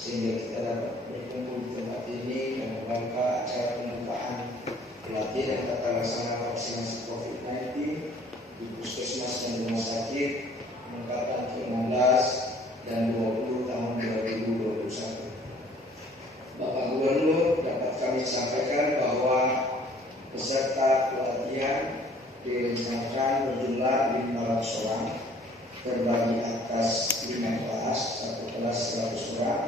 sehingga kita dapat berkumpul di tempat ini dan rangka acara pembukaan pelatihan tata laksana vaksinasi COVID-19 di puskesmas dan rumah sakit angkatan ke-16 dan 20 tahun 2021. Bapak Gubernur, dapat kami sampaikan bahwa peserta pelatihan direncanakan berjumlah 500 orang terbagi atas 5 kelas, satu kelas 100 orang,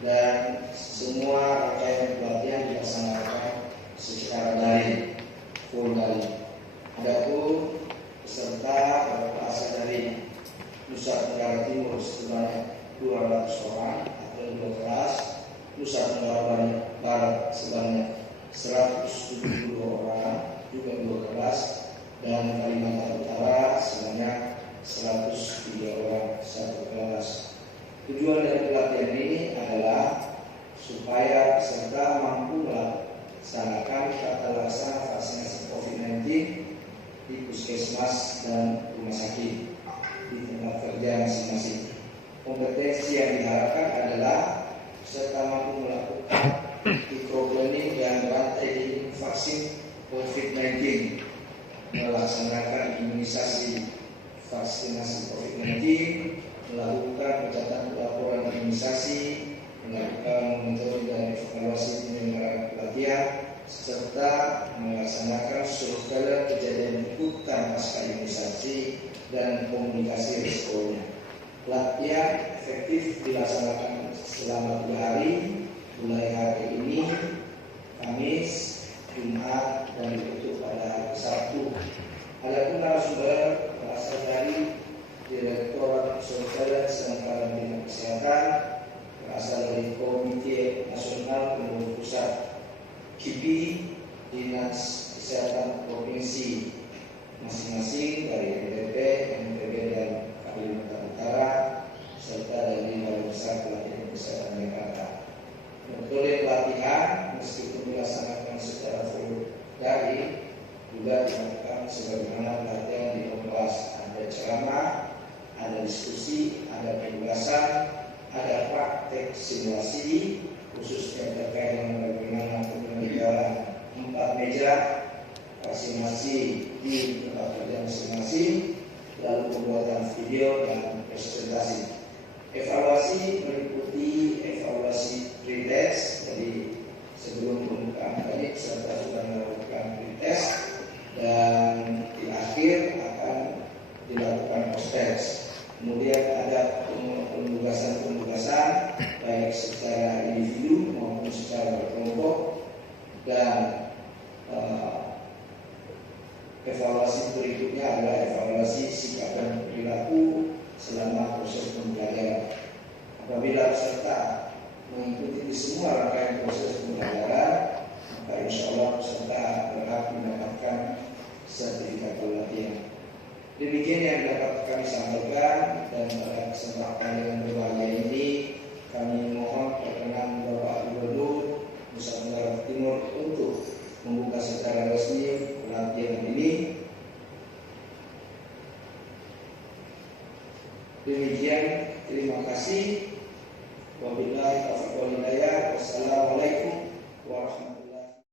dan semua rangkaian pelatihan dilaksanakan secara daring, full daring. Adapun peserta berasal dari Nusa Tenggara Timur sebanyak 200 orang atau 2 kelas, Nusa Tenggara Barat sebanyak 172 orang juga 2 kelas, dan Kalimantan Utara sebanyak 103 orang 1 kelas. Tujuan dari pelatihan ini adalah supaya peserta mampu melaksanakan tata laksana vaksinasi COVID-19 di puskesmas dan rumah sakit di tempat kerja masing-masing. Kompetensi yang diharapkan adalah peserta mampu melakukan microcloning dan rantai vaksin COVID-19, melaksanakan imunisasi vaksinasi COVID-19, melakukan pencatatan laporan imunisasi, melakukan monitoring dan evaluasi penyelenggaraan pelatihan, serta melaksanakan surveillance kejadian ikutan pasca imunisasi dan komunikasi risikonya. Pelatihan efektif dilaksanakan selama 3 hari, mulai hari ini, Kamis, Jumat, dan ditutup pada hari Sabtu. Adapun narasumber berasal dari Direktorat Surveillance dan Karantina Kesehatan, berasal dari Komite Nasional Penyuluh Pusat, KIPI, Dinas Kesehatan Provinsi masing-masing dari NTT, NTB, dan Kalimantan Utara, serta dari Balai Besar Pelatihan Kesehatan Jakarta. Metode pelatihan meskipun dilaksanakan secara full daring juga dilakukan sebagaimana pelatihan di kelas. Ada ceramah, ada diskusi, ada penugasan, ada praktek simulasi khususnya terkait dengan bagaimana penyelenggaraan 4 meja vaksinasi di tempat kerja masing-masing, lalu pembuatan video dan presentasi. Evaluasi meliputi evaluasi pretest, jadi sebelum pembukaan tadi peserta sudah melakukan pretest, dan di akhir akan dilakukan post-test. Kemudian ada penugasan-penugasan baik secara individu maupun secara berkelompok, dan evaluasi berikutnya adalah evaluasi sikap dan perilaku selama proses pembelajaran. Apabila peserta mengikuti semua rangkaian proses pembelajaran, maka insya Allah peserta berhak mendapatkan sertifikat pelatihan. Demikian yang dapat kami sampaikan, dan pada kesempatan yang berbahagia ini kami mohon perkenan Bapak Gubernur Nusa Tenggara Timur untuk membuka secara resmi pelatihan ini. Demikian, terima kasih. Wabillahi taufiq wal hidayah. Wassalamualaikum warahmatullahi wabarakatuh.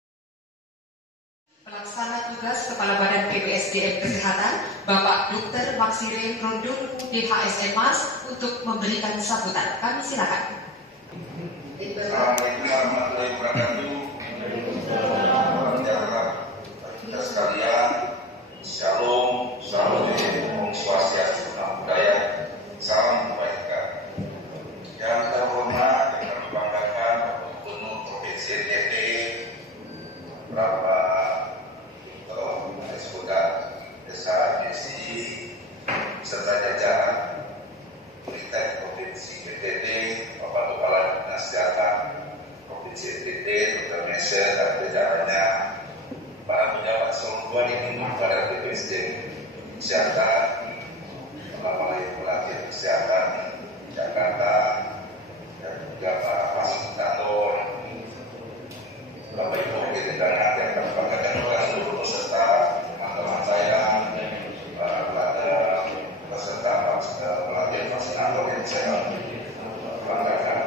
Pelaksana tugas Kepala Badan PPSDM Kesehatan, Bapak Dr. Maksire Rondung, DHSM Mas, untuk memberikan sambutan. Kami silakan. Assalamualaikum warahmatullahi wabarakatuh. Kita sekalian, Shalom, Salam, Om Swastiastu, Namo Buddhaya, salam kebaikan. Yang terhormat dan kami banggakan Bapak Gubernur Provinsi NTT, Bapak Desa Desi, serta jajaran pemerintah Provinsi NTT, Bapak Kepala Dinas Kesehatan Provinsi NTT, Dr. Mesir, dan jajarannya, para pejabat seluruh ini pada BPSDM Kesehatan, Balai Pelatihan Kesehatan Jakarta, dan juga para fasilitator, Bapak Ibu Kedengaran yang berbagai seluruh peserta, teman-teman saya, para peserta pelatihan vaksinator yang saya banggakan.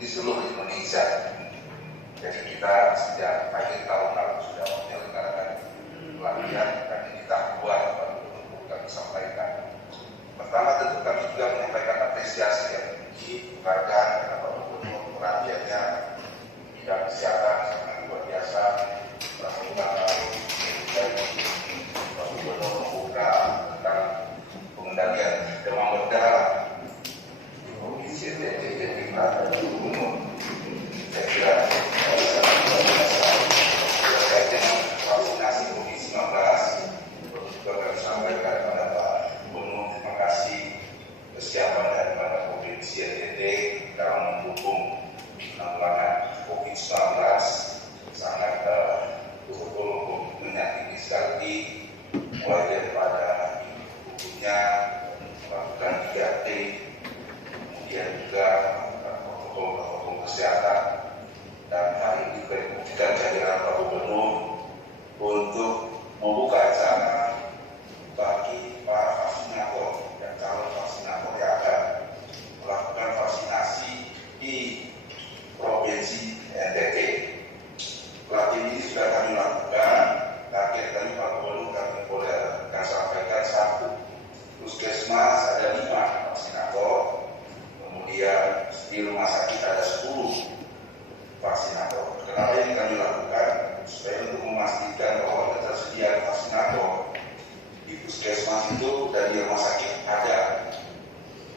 di seluruh Indonesia. Jadi kita sejak akhir tahun lalu sudah menyelenggarakan pelatihan dan ini tahap 2 yang kami sampaikan. Pertama tentu kami juga menyampaikan apresiasi yang tinggi penghargaan kepada Bapak Gubernur, perhatiannya bidang kesehatan sangat luar biasa. Dari Bapak Gubernur membuka tentang pengendalian demam berdarah di Provinsi NTT dan di Bapak Gubernur. Saya kira terkait dengan vaksinasi COVID-19 juga kami sampaikan kepada Pak Gubernur, terima kasih kesiapan daripada Provinsi NTT dalam mendukung penanggulangan COVID-19 sangat betul-betul komitmennya tinggi sekali, mulai daripada hukumnya melakukan 3T, kemudian juga protokol kesehatan, dan hari ini juga dibuktikan kehadiran Pak Gubernur untuk membuka acara bagi para vaksinator dan calon vaksinator yang akan melakukan vaksinasi di Provinsi NTT. Pelatihan ini sudah kami lakukan. Target tadi Pak Gubernur kami boleh sampaikan 1 puskesmas ada 5 vaksinator, kemudian di rumah sakit ada 10 vaksinator. Kenapa ini kami lakukan? Supaya untuk memastikan bahwa ketersediaan vaksinator di puskesmas itu dan di rumah sakit ada,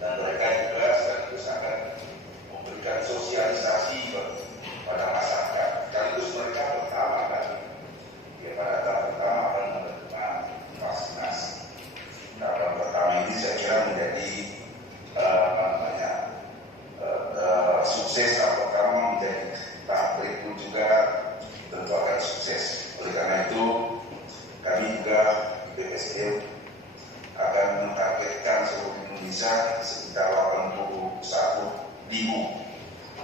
dan mereka juga sekaligus akan memberikan sosialisasi pada masyarakat. Sekaligus mereka pertama kali pada tahap pertama akan menerima vaksinasi. Tahap pertama ini saya kira menjadi sukses. Tahap pertama menjadi tahap berikut juga tentu akan sukses. Oleh karena itu kami juga BPSDM akan mentargetkan seluruh Indonesia sekitar 81.000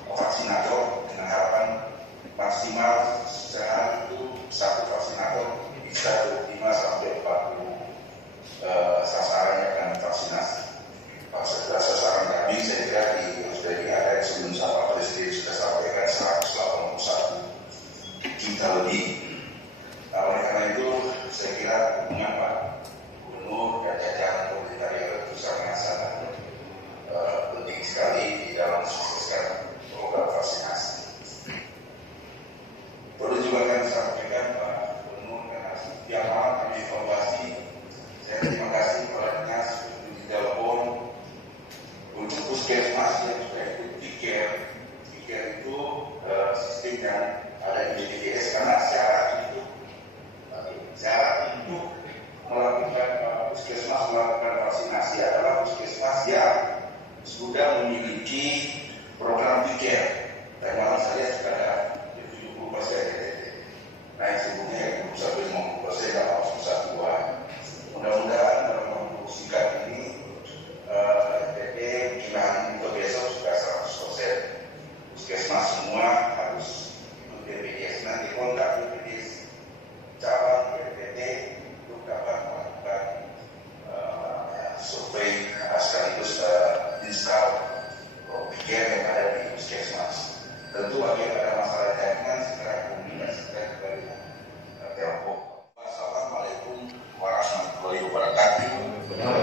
vaksinator dengan harapan maksimal sehari itu 1 vaksinator bisa 25 sampai 40 sasaran yang akan divaksinasi. Sasaran kami saya kira sudah ada sebelum Bapak Presiden sudah sampaikan 181 juta lebih. Oleh karena itu saya kira hubungan Pak Gubernur dan jajaran pemerintah itu sangat penting sekali di dalam mensukseskan program vaksinasi. Perlu juga kami sampaikan Pak Gubernur karena setiap malam kami evaluasi. Saya terima kasih kepada dinas di telepon untuk puskesmas yang sudah ikut Dikir. Dikir itu sistem yang ada di BPJS karena syarat untuk melakukan puskesmas melakukan vaksinasi adalah puskesmas yang sudah memiliki program Dikir. Dan malam saya sudah ada 70%. Nah, sebelumnya 50% dalam susah 2. Mudah-mudahan dalam waktu singkat ini NTT kira untuk besok sudah 100%. Puskesmas semua harus ikut BPJS. Nanti kontak BPJS cabang NTT untuk dapat melakukan survei sekaligus install pikir yang ada di puskesmas. Tentu bagi ada masalah jaringan segera komunikasikan kepada Telkom. Assalamualaikum warahmatullahi wabarakatuh.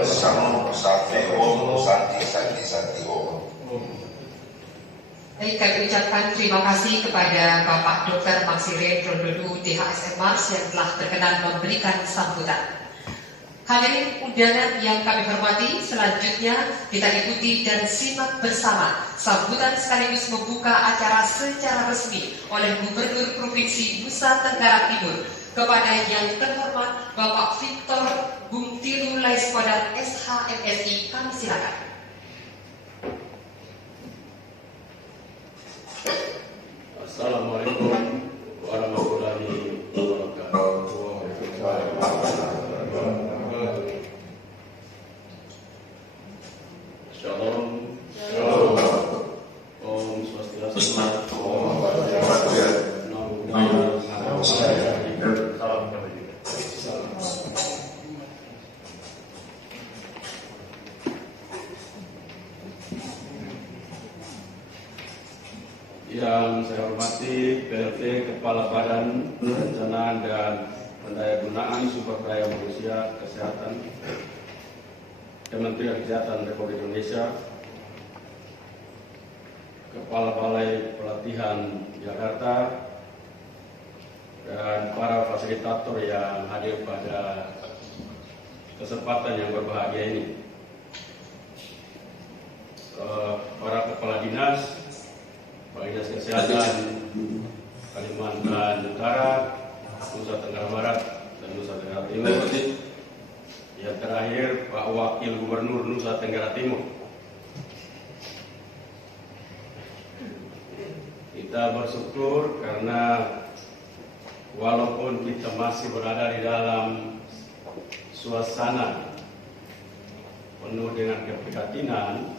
Salam sampai om santi om. Baik, kami ucapkan terima kasih kepada Bapak Dr. Maksire Rondodu DHSM Mars yang telah berkenan memberikan sambutan. Hadirin undangan yang kami hormati, selanjutnya kita ikuti dan simak bersama sambutan sekaligus membuka acara secara resmi oleh Gubernur Provinsi Nusa Tenggara Timur kepada yang terhormat Bapak Victor Bungtilu Laiskodat SHMSI. Kami silakan. Assalamualaikum warahmatullahi wabarakatuh. Shalom. Shalom. Om Swastiastu. Salam kebajikan. Yang saya hormati PLT Kepala Badan Perencanaan dan Pendayagunaan Sumber Daya Manusia Kesehatan Kementerian Kesehatan Republik Indonesia, Kepala Balai Pelatihan Jakarta, dan para fasilitator yang hadir pada kesempatan yang berbahagia ini. Para kepala dinas, Kepala Dinas Kesehatan Kalimantan Utara, Nusa Tenggara Barat, dan Nusa Tenggara Timur. Yang terakhir, Pak Wakil Gubernur Nusa Tenggara Timur. Kita bersyukur karena walaupun kita masih berada di dalam suasana penuh dengan keprihatinan,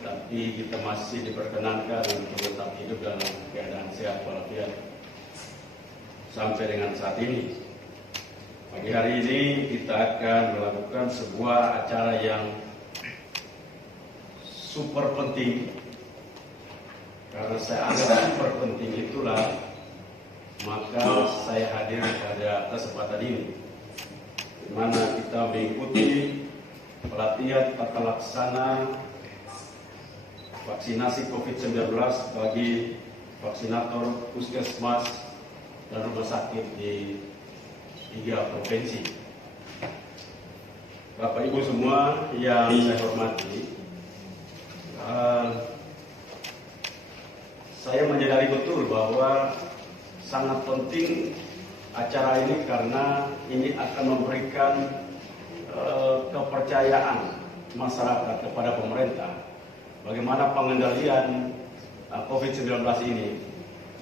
tapi kita masih diperkenankan untuk tetap hidup dalam keadaan sehat walafiat sampai dengan saat ini. Pagi hari ini kita akan melakukan sebuah acara yang super penting, karena saya anggap super penting itulah maka saya hadir pada kesempatan ini, di mana kita mengikuti pelatihan tata laksana vaksinasi COVID-19 bagi vaksinator puskesmas dan rumah sakit di 3 provinsi. Bapak Ibu semua yang saya hormati, saya menyadari betul bahwa sangat penting acara ini karena ini akan memberikan kepercayaan masyarakat kepada pemerintah. Bagaimana pengendalian COVID-19 ini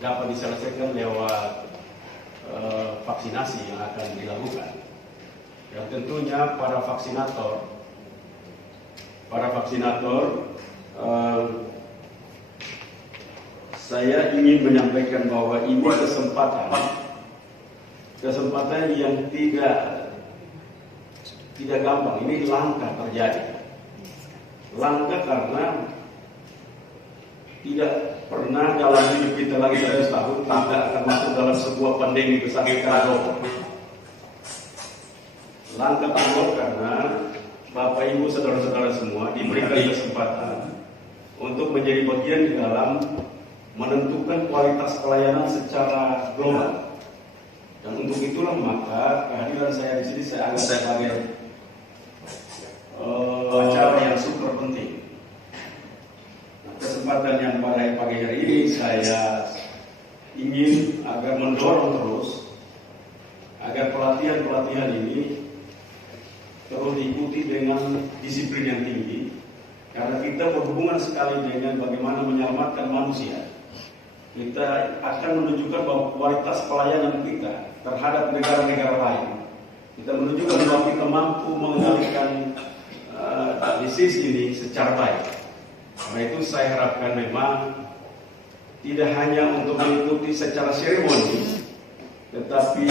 dapat diselesaikan lewat vaksinasi yang akan dilakukan. Dan tentunya para vaksinator, saya ingin menyampaikan bahwa ini kesempatan yang tidak gampang. Ini langka terjadi. Langka karena tidak pernah dalam hidup kita lagi 100 tahun tidak akan masuk dalam sebuah pandemi besar skala global. Langka global karena Bapak Ibu saudara-saudara semua diberikan kesempatan untuk menjadi bagian di dalam menentukan kualitas pelayanan secara global. Dan untuk itulah maka kehadiran saya di sini saya anggap sebagai acara yang super penting. Kesempatan yang pada pagi hari ini saya ingin agar mendorong terus agar pelatihan ini terus diikuti dengan disiplin yang tinggi, karena kita berhubungan sekali dengan bagaimana menyelamatkan manusia. Kita akan menunjukkan bahwa kualitas pelayanan kita terhadap negara-negara lain, kita menunjukkan bahwa kita mampu mengendalikan disease ini secara baik. Karena itu saya harapkan memang tidak hanya untuk mengikuti secara seremoni, tetapi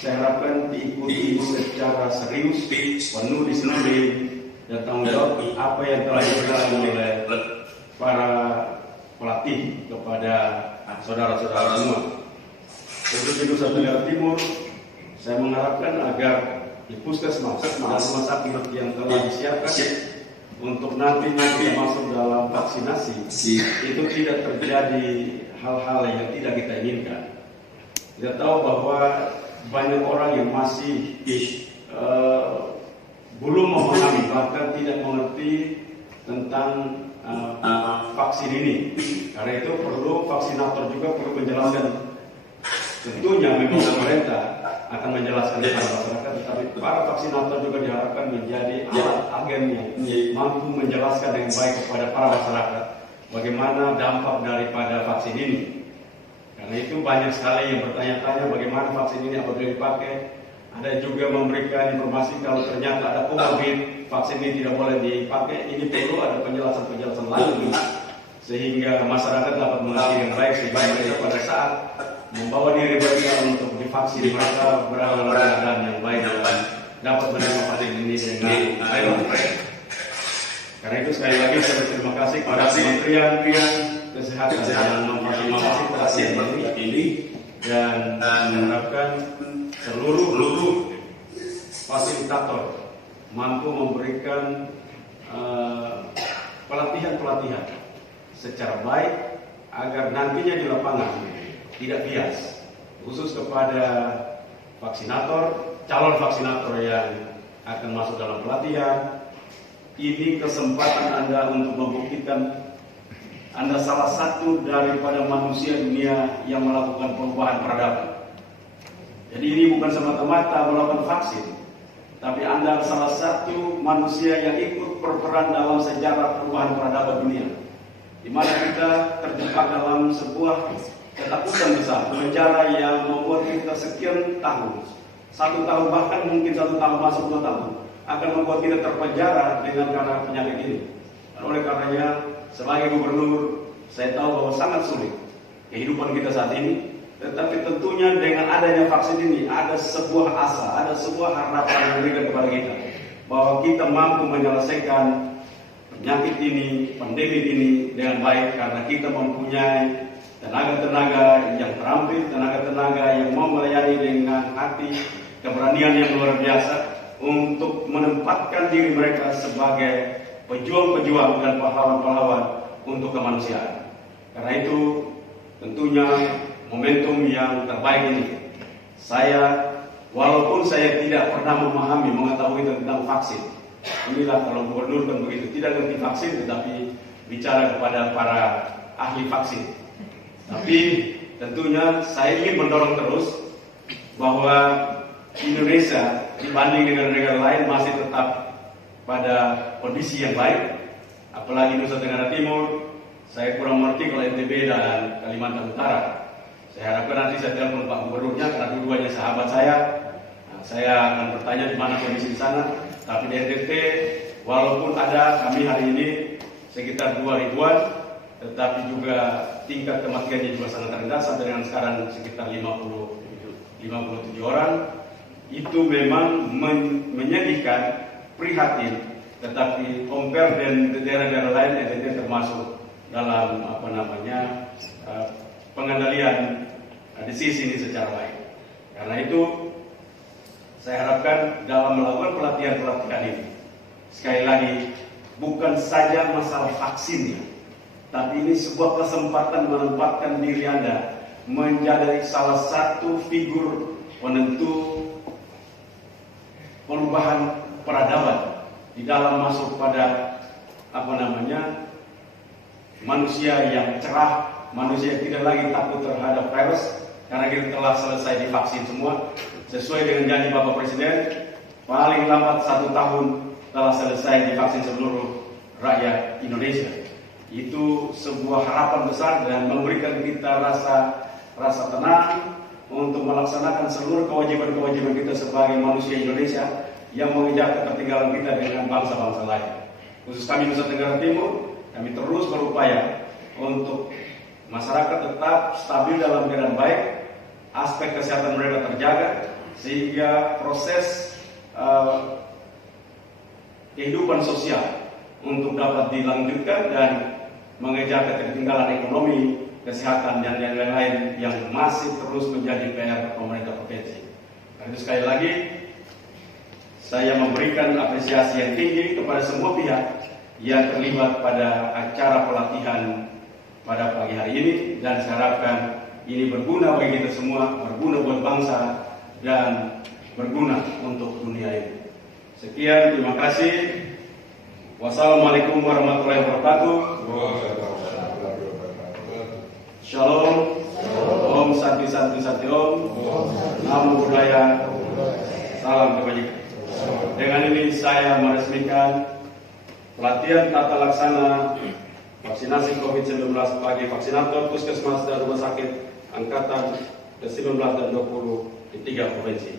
saya harapkan diikuti secara serius, penuh disiplin dan tanggung jawab apa yang telah diberikan oleh para pelatih kepada saudara-saudara semua. Untuk di Nusa Tenggara Timur, saya mengharapkan agar di puskesmas dan rumah sakit yang telah disiapkan untuk nanti masuk dalam vaksinasi itu tidak terjadi hal-hal yang tidak kita inginkan. Kita tahu bahwa banyak orang yang masih belum memahami, bahkan tidak mengerti tentang vaksin ini. Karena itu perlu vaksinator juga perlu menjelaskan. Tentunya memang pemerintah akan menjelaskan kepada masyarakat, tetapi para vaksinator juga diharapkan menjadi agen yang mampu menjelaskan dengan baik kepada para masyarakat bagaimana dampak daripada vaksin ini. Karena itu banyak sekali yang bertanya-tanya bagaimana vaksin ini apabila dipakai. Ada juga memberikan informasi kalau ternyata ada comorbid, vaksin ini tidak boleh dipakai. Ini perlu ada penjelasan-penjelasan lain sehingga masyarakat dapat mengerti dengan baik, sehingga mereka pada saat membawa diri mereka untuk divaksin mereka berada dalam keadaan yang baik dan dapat menerima vaksin ini dengan baik. Karena itu sekali lagi saya berterima kasih kepada Kementerian kesehatan yang memfasilitasi pasien ini dan mengharapkan seluruh fasilitator mampu memberikan pelatihan secara baik agar nantinya di lapangan tidak bias, khusus kepada calon vaksinator yang akan masuk dalam pelatihan. Ini kesempatan Anda untuk membuktikan Anda salah satu daripada manusia dunia yang melakukan perubahan peradaban. Jadi ini bukan semata-mata melakukan vaksin, tapi Anda salah satu manusia yang ikut berperan dalam sejarah perubahan peradaban dunia, di mana kita terjebak dalam sebuah ketakutan besar, penjara yang membuat kita sekian tahun, 1 tahun, bahkan mungkin 1 tahun masuk 2 tahun, akan membuat kita terpenjara dengan karena penyakit ini. Dan oleh karenanya, sebagai gubernur, saya tahu bahwa sangat sulit kehidupan kita saat ini. Tetapi tentunya dengan adanya vaksin ini ada sebuah asa, ada sebuah harapan yang diberikan kepada kita bahwa kita mampu menyelesaikan penyakit ini, pandemi ini dengan baik karena kita mempunyai tenaga-tenaga yang terampil, tenaga-tenaga yang mau melayani dengan hati keberanian yang luar biasa untuk menempatkan diri mereka sebagai pejuang-pejuang dan pahlawan-pahlawan untuk kemanusiaan. Karena itu tentunya momentum yang terbaik ini, walaupun saya tidak pernah mengetahui tentang vaksin, inilah kalau gubernur kan begitu, tidak ngerti vaksin tetapi bicara kepada para ahli vaksin. Tapi tentunya saya ingin mendorong terus bahwa Indonesia dibanding negara-negara lain masih tetap pada kondisi yang baik, apalagi Nusa Tenggara Timur. Saya kurang mengerti kalau NTB dan Kalimantan Utara. Saya harapkan nanti saya telepon Pak Gubernurnya karena dua-duanya sahabat saya. Saya akan bertanya di mana kondisi di sana. Tapi di NTT, walaupun ada kami hari ini sekitar 2 ribuan, tetapi juga tingkat kematiannya juga sangat rendah, sampai dengan sekarang sekitar 57 orang. Itu memang menyedihkan, prihatin, tetapi compare dan daerah-daerah lain NTT termasuk dalam pengendalian disease ini secara baik. Karena itu saya harapkan dalam melakukan pelatihan ini, sekali lagi bukan saja masalah vaksinnya, tapi ini sebuah kesempatan menempatkan diri Anda menjadi salah satu figur penentu perubahan peradaban di dalam masuk pada manusia yang cerah, manusia yang tidak lagi takut terhadap virus karena kita telah selesai divaksin semua sesuai dengan janji Bapak Presiden. Paling lambat 1 tahun telah selesai divaksin seluruh rakyat Indonesia. Itu sebuah harapan besar dan memberikan kita rasa tenang untuk melaksanakan seluruh kewajiban-kewajiban kita sebagai manusia Indonesia yang mengejar ketertinggalan kita dengan bangsa-bangsa lain. Khusus kami Nusa Tenggara Timur, kami terus berupaya untuk masyarakat tetap stabil dalam keadaan baik, aspek kesehatan mereka terjaga, sehingga proses kehidupan sosial untuk dapat dilanjutkan dan mengejar ketertinggalan ekonomi, kesehatan dan yang lain-lain yang masih terus menjadi PR pemerintah provinsi. Karena itu sekali lagi saya memberikan apresiasi yang tinggi kepada semua pihak yang terlibat pada acara pelatihan pada pagi hari ini, dan saya harapkan ini berguna bagi kita semua, berguna buat bangsa dan berguna untuk dunia ini. Sekian, terima kasih. Wassalamualaikum warahmatullahi wabarakatuh. Shalom. Om Santi Santi Santi Om. Namo Buddhaya. Salam kebajikan. Dengan ini saya meresmikan pelatihan tata laksana vaksinasi COVID-19 bagi vaksinator puskesmas dan rumah sakit angkatan ke-19 dan 20 di 3 provinsi.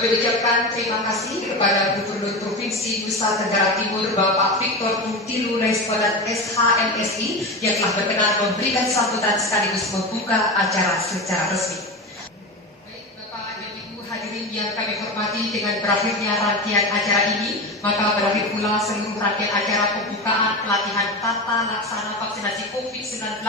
Kami ucapkan terima kasih kepada Gubernur Provinsi Nusa Tenggara Timur Bapak Victor Tutilu Respodat SHMSI yang telah berkenan memberikan sambutan sekaligus membuka acara secara resmi. Baik Bapak dan Ibu hadirin yang kami hormati, dengan berakhirnya rangkaian acara ini, maka berakhir pula seluruh rangkaian acara pembukaan pelatihan tata laksana vaksinasi COVID-19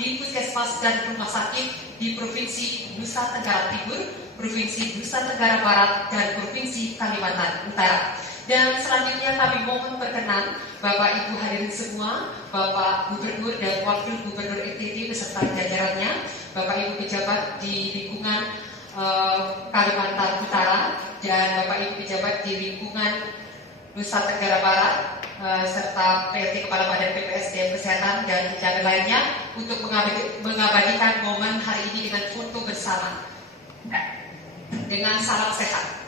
di puskesmas dan rumah sakit di Provinsi Nusa Tenggara Timur, Provinsi Nusa Tenggara Barat, dan Provinsi Kalimantan Utara. Dan selanjutnya kami mohon berkenan Bapak Ibu hadirin semua, Bapak Gubernur dan Wakil Gubernur NTT beserta jajarannya, Bapak Ibu pejabat di lingkungan Kalimantan Utara dan Bapak Ibu pejabat di lingkungan Nusa Tenggara Barat, serta PLT Kepala Badan PPSDM Kesehatan dan jajaran lainnya untuk mengabadikan momen hari ini dengan foto bersama dengan salam sehat.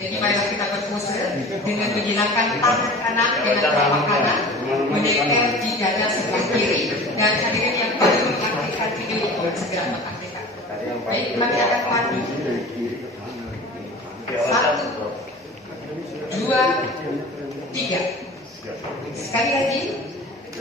Jadi marilah kita berpose dengan menghilangkan tangan kanan dengan telapak kanan, menempel di dada sebelah kiri, dan hadirin yang baru mengaktifkan video itu segera mengaktifkan. Baik, kami akan pandu. 1, 2, 3. Sekali lagi,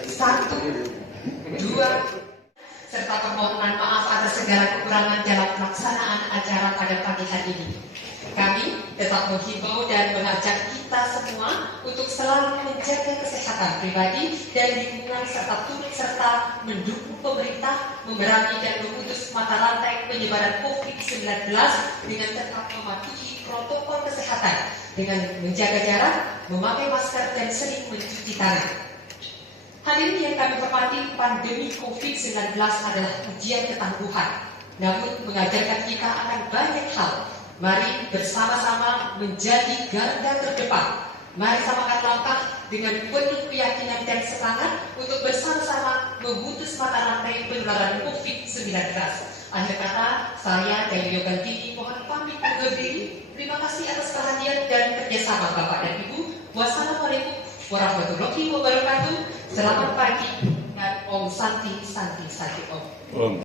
1, 2, serta permohonan maaf atas segala kekurangan dalam pelaksanaan acara pada pagi hari ini. Kami tetap menghimbau dan mengajak kita semua untuk selalu menjaga kesehatan pribadi dan lingkungan serta turut serta mendukung pemerintah memerangi dan memutus mata rantai penyebaran COVID-19 dengan tetap mematuhi protokol kesehatan dengan menjaga jarak, memakai masker, dan sering mencuci tangan. Hadirin yang kami hormati, pandemi COVID-19 adalah ujian ketangguhan, namun mengajarkan kita akan banyak hal. Mari bersama-sama menjadi garda terdepan. Mari samakan langkah dengan penuh keyakinan dan semangat untuk bersama-sama memutus mata rantai penularan COVID-19. Akhir kata, saya Dayo Gandini mohon pamit undur diri. Terima kasih atas perhatian dan kerjasama Bapak dan Ibu. Wassalamualaikum warahmatullahi wabarakatuh. Selamat pagi dan Om Santi Santi Santi Om.